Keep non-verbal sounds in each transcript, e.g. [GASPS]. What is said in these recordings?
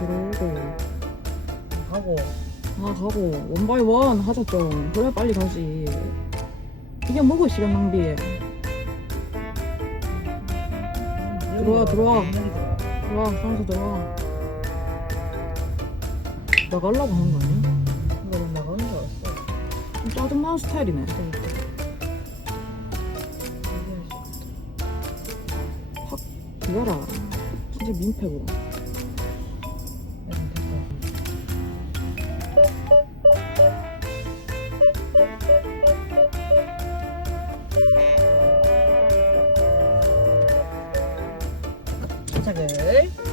들어오고. 하고 아 가고. 원바이 원 하자 좀. 그래 빨리 가지. 이게 뭐고 시간 낭비해. 들어와, 들어와. 들어와 상수 들어와. 나가려고 하는 거 아니야? 너 나가는 줄 알았어. 좀 짜증나는 스타일이네. 확 기가라. 진짜 민폐고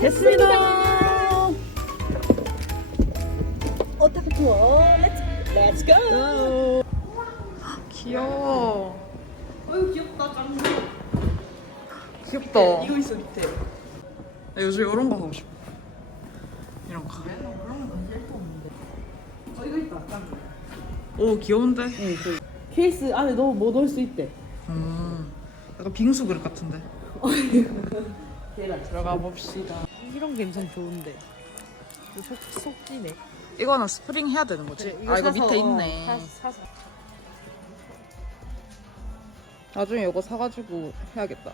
됐습니다. 오타쿠 투어 렛츠 렛츠 고 귀여워. 어유 귀엽다 짱 귀엽다. 이거 있어 밑에. 나 요즘 이런 거 하고 싶어. 이런 거. 어 이거 있다 짱오 귀여운데? 응, 그 케이스 안에 너무 못올수 있대. 음 약간 빙수 그릇 같은데. [LAUGHS] 계란 들어가 봅시다 이런 게 엄청 좋은데. 속, 속 찌네. 이거는 스프링 해야 되는 거지? 아 이거 사서, 밑에 어, 있네. 사, 사서. 나중에 이거 사가지고 해야겠다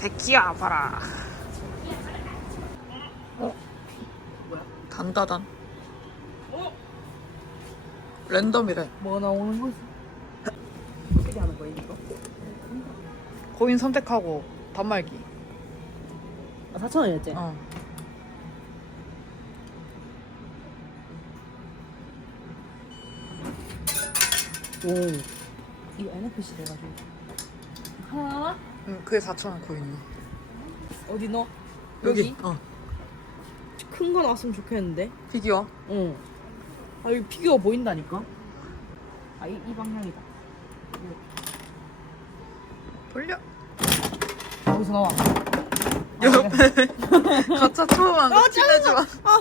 데키야 봐라. 단다단. 랜덤이래. 뭐가 나오는 거지? 어떻게 하는 거야 이거? 고인 선택하고 단말기. 아 4천 원이었지? 어. 오. 이거 NFC 돼가지고. 하나 응, 그게 4,000원 코인이야. 어디 넣어? 여기? 어. 큰 거 나왔으면 좋겠는데? 피규어? 응. 아 여기 피규어 보인다니까? 아 이 이 방향이다. 돌려. 여기서 나와. 옆에 [LAUGHS] 가짜 초반 아, 칠해지 마 아.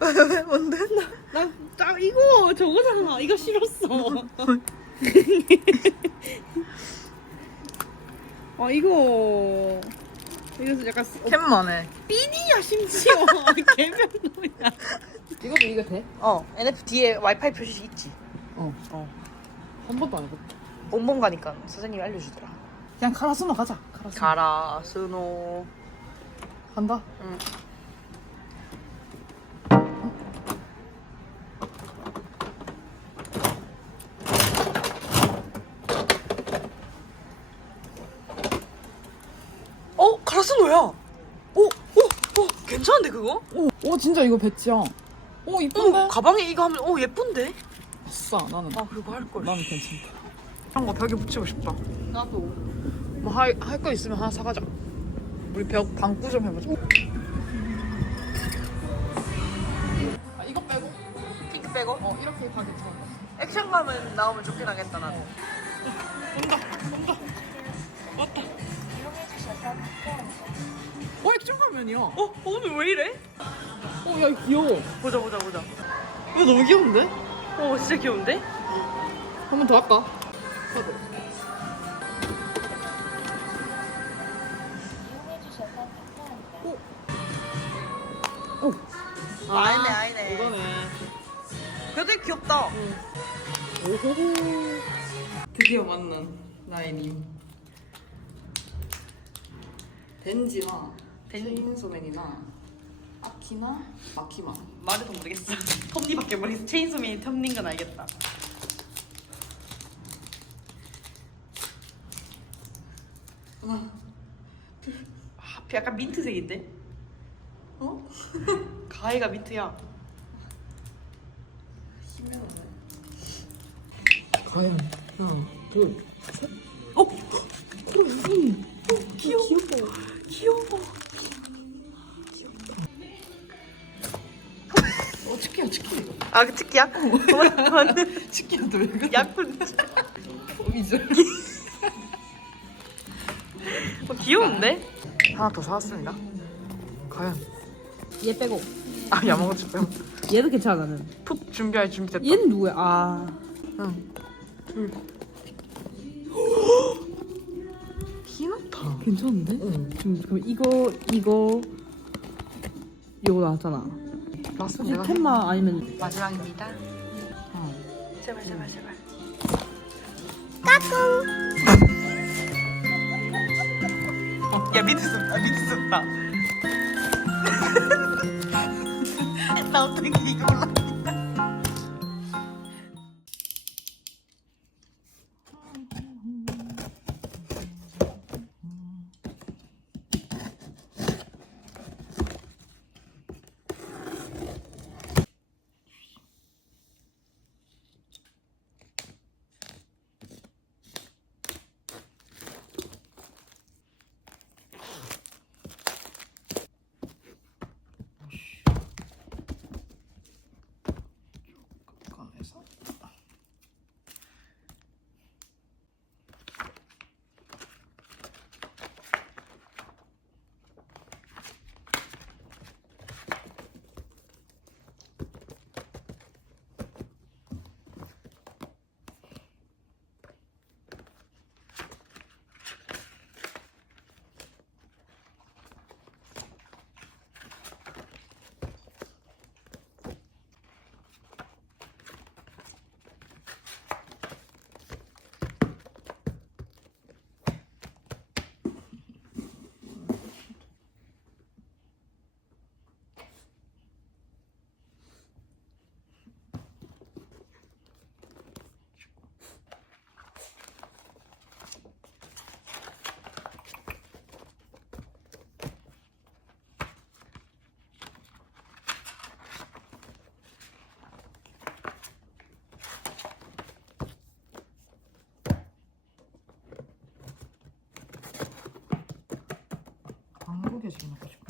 왜, 왜, 뭔데? 나, 나 이거 저거잖아 이거 싫었어 [LAUGHS] [LAUGHS] 아 이거 이거 약간 캠만해 삐니야 심지어 [LAUGHS] 개별로야 이것도 이거 돼? 어, NFT에 와이파이 표시 있지. 어. 어. 한 번도 안 해봤다 본본 가니까 선생님이 알려주더라. 그냥 카라스노 가자 카라스노 가라, 스노. 간다 응. 스노야. 오, 오, 오, 괜찮은데 그거? 오, 오 진짜 이거 배치야 오 이쁜데? 어, 가방에 이거 하면 오 예쁜데? 아싸 나는 아, 그거 할 걸. 나는 괜찮다 이런 거 벽에 붙이고 싶다 나도 뭐할거 있으면 하나 사가자 우리 벽 방구 좀 해보자 아 이거 빼고? 핑크 빼고. 어 이렇게 다 괜찮아 액션감은 나오면 좋긴 하겠다 나는. 온다 온다 왔다 어 액션 가면이야 어, 오늘 왜 이래? 어야 귀여워 보자 보자 보자. 이거 너무 귀여운데? 어, 진짜 귀여운데? 한 번 더 할까? 아, 아니네 아니네. 이거네 그래도 귀엽다. 오호호 드디어 만난 나의 님 덴지나 덴- 체인소맨이나 아키나 마키마 말해도 모르겠어. [LAUGHS] 톱니밖에 모르겠어. 체인소맨이 톱닌 건 알겠다. 하나 아, 약간 민트색인데? 어? [LAUGHS] 가해가 민트야. 희미하네 과연 하나 둘 어? 아, 그 특기야? 맞네. 치키한테 왜 그래? 약분. 이제. 어, 귀여운데? 하나 더 사왔습니다. 과연 얘 빼고 아 야마고치 빼고 얘도 괜찮아 나는 푹 준비할 준비 됐다. 얘는 누구야? 아 응. [GASPS] 둘. 희나타. 괜찮은데? 응. 지금 그럼 이거 이거 이거 나왔잖아 사실 내가 텐마 아니면 마지막입니다. 어. 제발 제발 제발. 까꿍. 야 밑에 썼다. [LAUGHS] 나 어떻게 이거 몰라? geçmiyor kaçım.